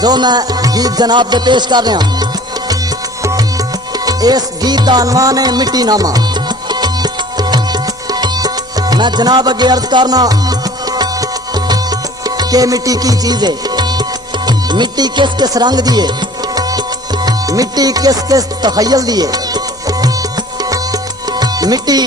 जो मैं गीत जनाब पे पेश कर रहा, इस गीत का अनवान है मिट्टी नामा। मैं जनाब अगे अर्ज करना कि मिट्टी की चीज है, मिट्टी किस किस रंग दी है, मिट्टी किस किस तखयल दी है, मिट्टी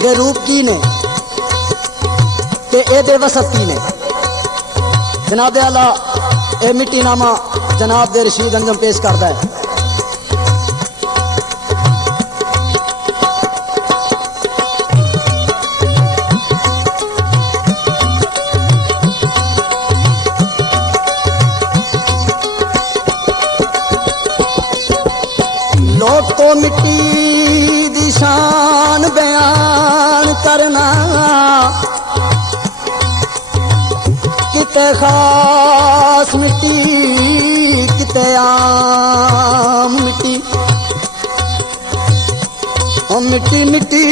के रूप की ने ते ए वसत की ने। जनाब आला ए मिट्टी नामा जनाब दे रशीद अंजम पेश करता है। लोग तो मिट्टी दी शान बयान करना, किते खास मिट्टी किते आम मिट्टी। ओ मिट्टी मिट्टी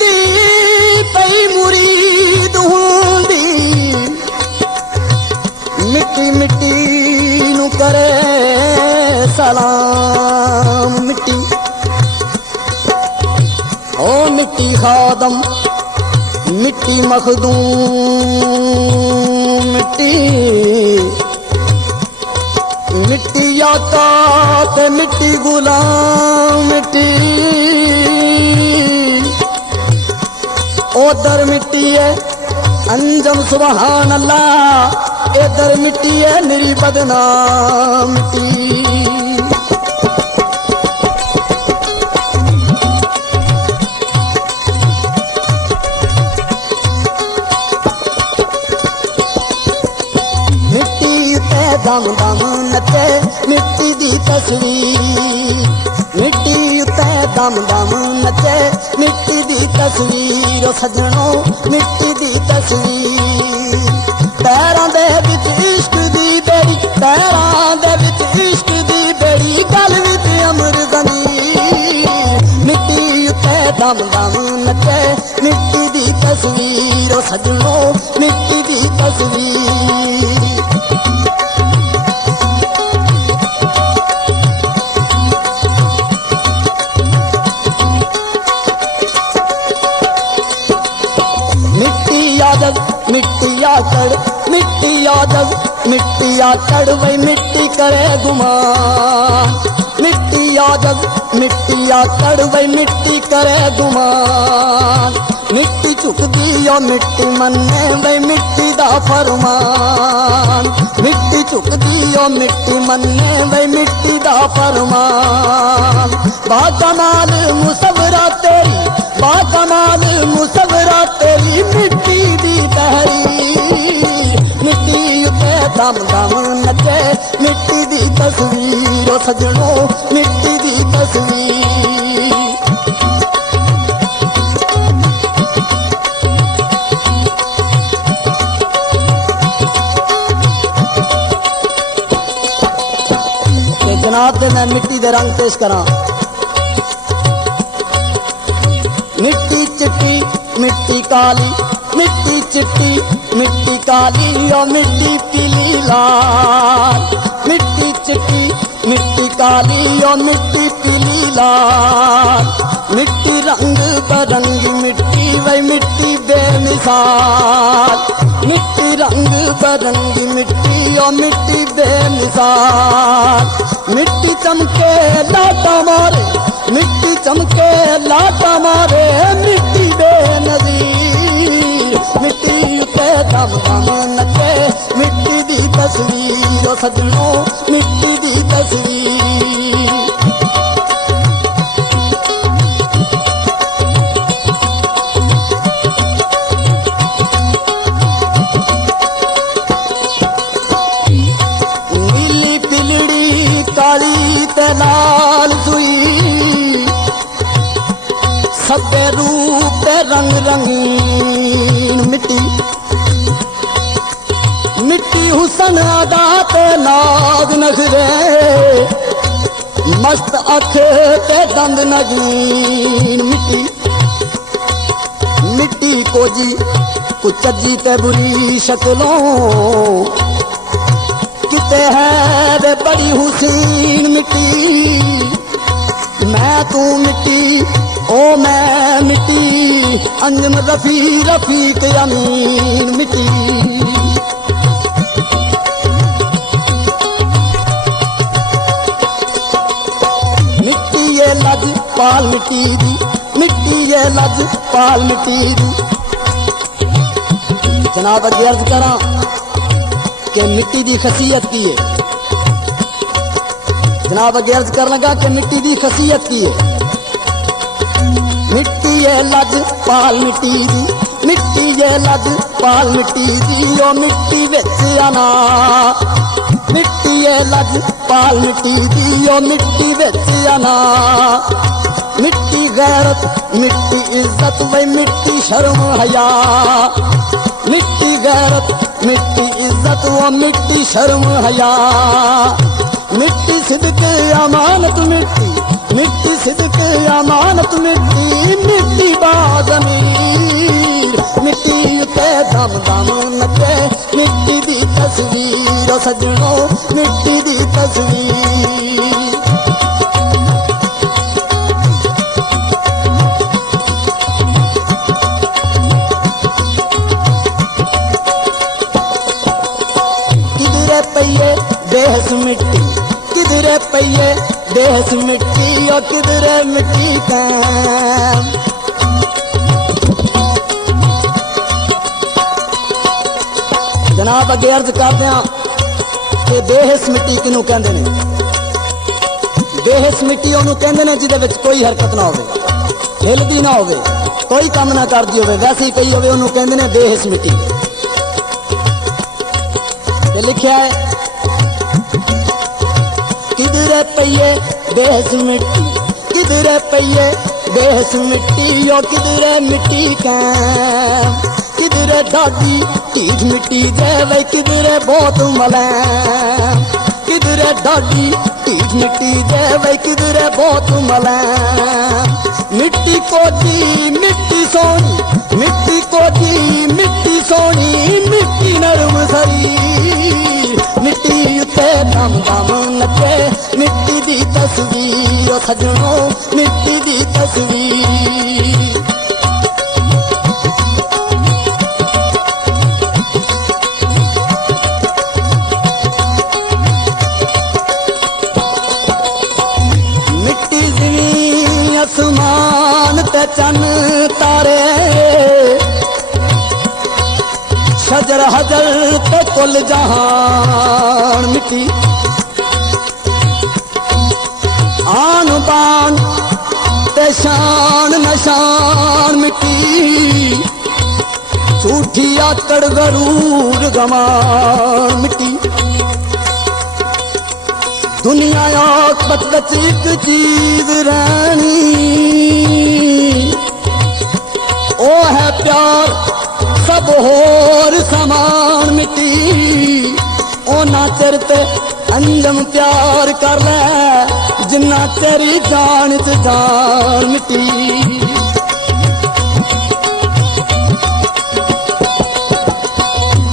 दी पई मुरीद हुंदी, मिट्टी मिट्टी नू करे सलाम मिट्टी। ओ मिट्टी खादम मिट्टी मखदूम मिट्टी, मिट्टी आका ते मिट्टी गुलाम मिट्टी। उधर मिट्टी है अंजम सुबहान अल्लाह, इधर मिट्टी है मेरी बदनाम मिट्टी। दम दम नचे मिट्टी दी तस्वीर, मिट्टी उत्ते दम दम नचे मिट्टी दी तस्वीर। सजनों मिट्टी दी तस्वीर, पैरां दे विच इश्क दी बेड़ी, पैरां दे विच इश्क दी बेड़ी, गल विच अमर गनी। मिट्टी उत्ते दम दम नचे मिट्टी दी तस्वीर। सजनों मिट्टी दी तस्वीर। मिट्टिया चढ़ मिट्टिया जग मिट्टिया चढ़ वही मिट्टी करे गुमान, मिट्टिया जग मिट्टिया चढ़ वही मिट्टी करे गुमान। मिट्टी चुकदी और मिट्टी मन्ने वही मिट्टी दा फरमान, मिट्टी चुकदी और मिट्टी मन्ने वही मिट्टी दा फरमान। बाकमाल मुसवरा तेरी, बाकमाल मुसवरा तेरी मिट्टी दी तहरी। मिट्टी उत्ते दम दम नचे मिट्टी दी तस्वीर। ओ सजनों मिट्टी दी तस्वीर। जनाब दे मैं मिट्टी दे रंग पेश करा। मिट्टी चिट्टी मिट्टी काली, मिट्टी चिट्टी मिट्टी काली और मिट्टी पीली लाल। मिट्टी चिट्टी मिट्टी काली और मिट्टी पीली लाल। मिट्टी रंग बरंगी मिट्टी वही मिट्टी बेमिसाल, मिट्टी रंग बरंगी मिट्टी और मिट्टी बेमिसाल। मिट्टी चमके लाटा मारे, मिट्टी चमके लाटा मारे मिट्टी बेनज़ीर। मिट्टी उत्ते दम दम नचे मिट्टी दी तस्वीर। ओ सजनों मिट्टी दी तस्वीर। नीली पिलड़ी काली ते लाल सुई, सबे रूप रंग रंगीन मिट्टी। मिट्टी हुसन अदा ते नाग नखरे, मस्त अख ते दंद नगीन मिट्टी। मिट्टी कुछ चज्जी ते बुरी शक्लों किते है वे बड़ी हुसीन मिट्टी। मैं तू मिट्टी ओ मैं मिट्टी, अंजम रफी रफीक अमीन मिट्टी। मिट्टी ये लज पाल मिट्टी दी, मिट्टी ये लज पाल मिट्टी दी। जनाब अगे अर्ज करा कि मिट्टी दी खसीयत की है। जनाब अगे अर्ज कर लगा कि मिट्टी दी खसीयत की है। मिट्टी ये लज पाल मिट्टी दी, मिट्टी ये लज पाल मिट्टी दी। ओ मिट्टी विच आना, मिट्टी ये लज पाल मिट्टी दी। ओ मिट्टी विच आना, मिट्टी गैरत मिट्टी इज्जत वे मिट्टी शर्म हया। मिट्टी गैरत मिट्टी इज्जत व मिट्टी शर्म हया। मिट्टी सिद्के अमानत मिट्टी, मिट्टी सिद्के अमानत मिट्टी। मिट्टी बाज़मीर मिट्टी ते दम दम नचे। मिट्टी दी तस्वीर सजनों मिट्टी दी तस्वीर। किधरे पइए देहस मिट्टी, किधरे पइए देहस मिट्टी। और किधरे मिट्टी का जनाब अगे अर्ज करदे कि बेहस मिट्टी किनू कहंदे ने। बेहस मिट्टी ओनू कहंदे ने जिहदे विच कोई हरकत ना होवे, हिलदी ना होवे, कोई काम ना करदी होवे, वैसे ही कही होवे ओनू कहंदे ने बेहस मिट्टी। ते लिखिया है किधरे पइए बेहस मिट्टी, किधरे पइए बेहस मिट्टी। ओ किधरे मिट्टी का किधरे ढाडी ढीठ मिट्टी दे वे किधरे बहुत मलैम। किधरे ढाडी ढीठ मिट्टी दे वे किधरे बहुत मलैम। मिट्टी कोटी मिट्टी सोनी, मिट्टी कोटी मिट्टी सोनी। मिट्टी नरम शरीर मिट्टी उत्ते दम दम नचे। मिट्टी दी तस्वीर ओ सजनों मिट्टी दी तस्वीर। मिट्टी ज़मीन आसमान ते चन तारे। शजर हजर ते कुल जहान मिट्टी। आन बान ते शान नशान मिट्टी। झूठी आकड़ गरूर गमान मिट्टी। दुनिया आकबत बच एक चीज रहनी, ओ है प्यार सब होर समान मिट्टी। ओ ना चिर ते अंजम प्यार कर ले जिन्ना तेरी जान च जान मिट्टी।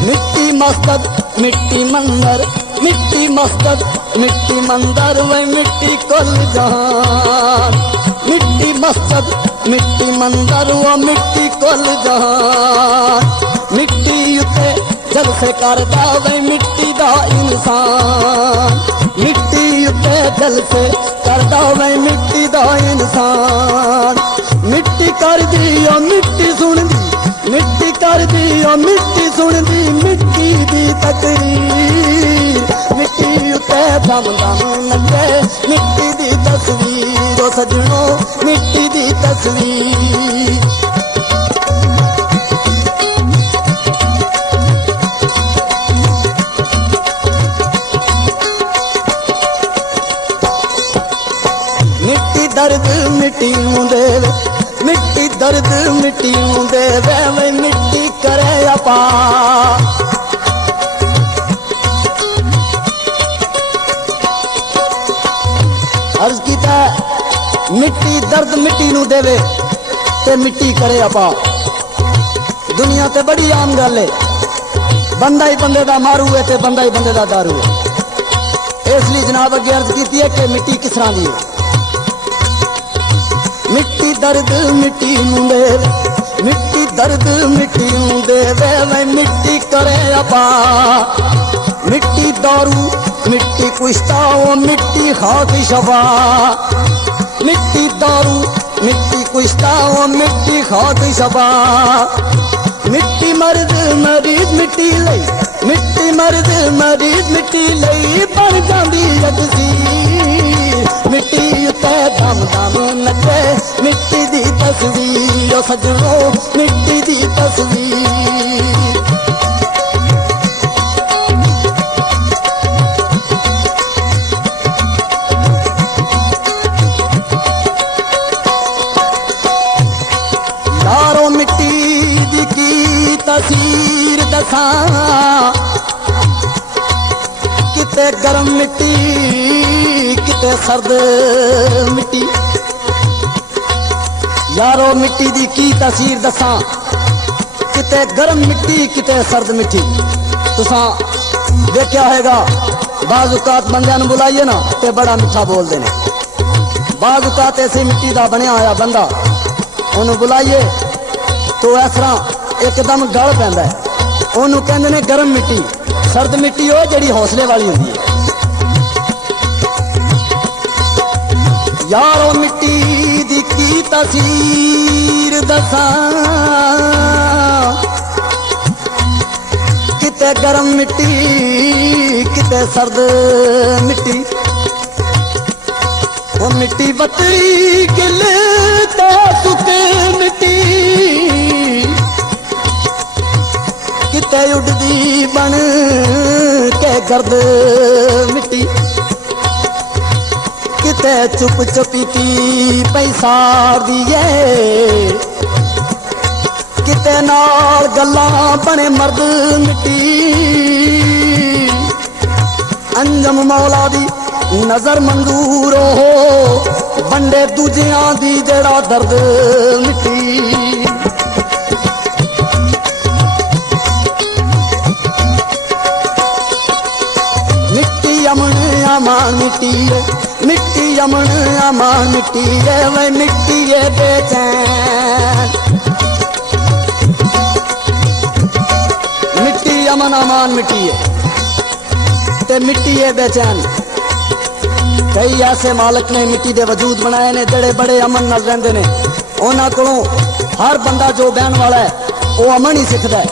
मिट्टी मस्जिद मिट्टी मंदिर, मिट्टी मस्जिद मिट्टी मंदिर वे मिट्टी कुल जहान। मिट्टी मस्जिद मिट्टी मंदिर वो मिट्टी कुल जहान। मिट्टी उत्ते जलसे करदा वे मिट्टी दा इंसान। मिट्टी उत्ते जलसे करदा वे मिट्टी दा इंसान। मिट्टी कर दी ओ मिट्टी सुन दी, मिट्टी कर दी ओ मिट्टी सुन दी। मिट्टी दी तकरीर मिट्टी उत्ते दम दम नचे। मिट्टी दी तस्वीर ओ सजनों मिट्टी दी तस्वीर। मिट्टी दर्द मिट्टी देवे, मिट्टी दर्द मिट्टी देवे वे मिट्टी करे अपा। अर्ज कीता मिट्टी दर्द मिट्टी नू देवे ते मिट्टी करे अपा। दुनिया ते बड़ी आम गल है, बंदा ही बंदे दा मारू है ते बंदा ही बंदे दा दारू है। इसलिए जनाब अगे अर्ज की है कि मिट्टी किस तरह दी है। मिट्टी दर्द मिट्टी नूं देवे, मिट्टी दर्द मिट्टी नूं देवे, वे मिट्टी करे अपा। मिट्टी दारू मिट्टी कुश्ता, वो मिट्टी खाक शफा। मिट्टी दारू मिट्टी कुश्ता, वो मिट्टी खाक शफा। मिट्टी मर्द मरीज मिट्टी लई, मिट्टी मर्द मरीज मिट्टी लई बन जांदी अजसीर। मिट्टी उत्ते दम दम नचे, मिट्टी दी तस्वीर ओ सजणो, मिट्टी दी तस्वीर। यारो मिट्टी दी की तस्वीर दसा, किते गर्म मिट्टी किते सर्द मिट्टी। यारो मिट्टी दी की तस्वीर दसा, किते गर्म मिट्टी किते सर्द मिट्टी। तुसा देखा होगा बाज़ औकात बंदियां नूं बुलाइए ना ते बड़ा मिठा बोलते हैं। बाज़ औकात ऐसी मिट्टी दा बनया होया बंदा उन्होंने बुलाइए तो इस तरह एकदम गल पैंदा है। उन्होंने कहते ने गर्म मिट्टी, सर्द मिट्टी वो जिहड़ी हौसले वाली होंदी है। यारो मिट्टी दी की तस्वीर दसा, किते गर्म मिट्टी किते सर्द मिट्टी। वो मिट्टी बतरी गिल ते सुक मिट्टी, किते उड़दी बन के गर्द मिट्टी। किते चुप चुपीती पैसा दिए, किते नाल गल्लां बने मर्द मिट्टी। अंजम मौला दी नजर मंजूर हो, बंडे दूजियां दी जेड़ा दर्द मिट्टी। मिट्टी अमन अमान मिट्टी है, मिट्टी अमन अमान मिट्टी है, वह मिट्टी है बेचैन। मिट्टी अमन अमान मिट्टी है ते मिट्टी है बेचैन। कई ऐसे मालक ने मिट्टी के वजूद बनाए ने जड़े बड़े अमन नाल रहिंदे ने। उन्हां कोलों हर बंदा जो बहन वाला है वो अमन ही सीखता है।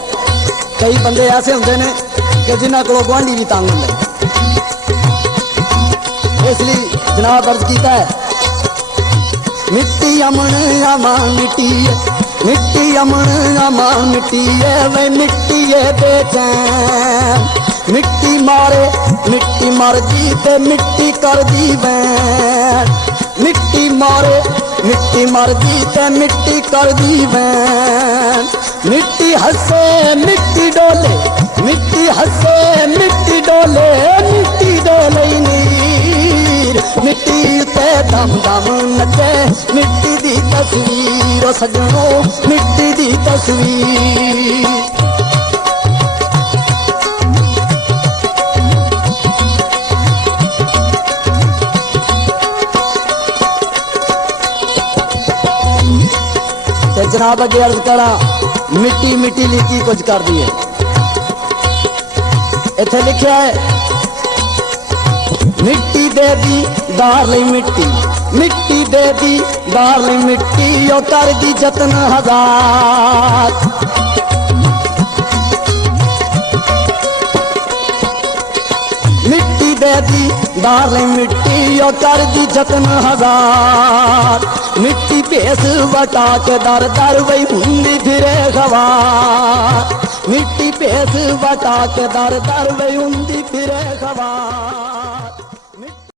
कई बंदे ऐसे होंदे ने कि जिन्हां कोलों गुआंढी भी तंग होंदे। इसलिए जनाब अर्ज कीता है मिट्टी अमन अमान मिट्टी है, मिट्टी अमन अमान मिट्टी है, वे मिट्टी है बेचैन। मिट्टी मारे मिट्टी मर दी ते मिट्टी कर दी बैन। मिट्टी मारे मिट्टी मर दी ते मिट्टी कर दी बैन। मिट्टी हंसे मिट्टी डोले, मिट्टी हंसे मिट्टी डोले, मिट्टी डोले नीर। मिट्टी ते दम दम नचे, मिट्टी दी तस्वीर ओ सजणो, मिट्टी दी तस्वीर। जनाब अगे अर्ज करा मिट्टी मिट्टी ली की कुछ कर दी है। इथे लिखा है मिट्टी दे दी दार लई मिट्टी, मिट्टी दे दी दार लई मिट्टी, ओ कर दी जतन हजार। मिट्टी दे दी दार लई मिट्टी, ओ कर दी जतन हजार। मिट्टी भेस वटा के दर दर वही हुंदी फिरे खवार। मिट्टी भेस वटा के दर दर वही हुंदी फिरे खवार।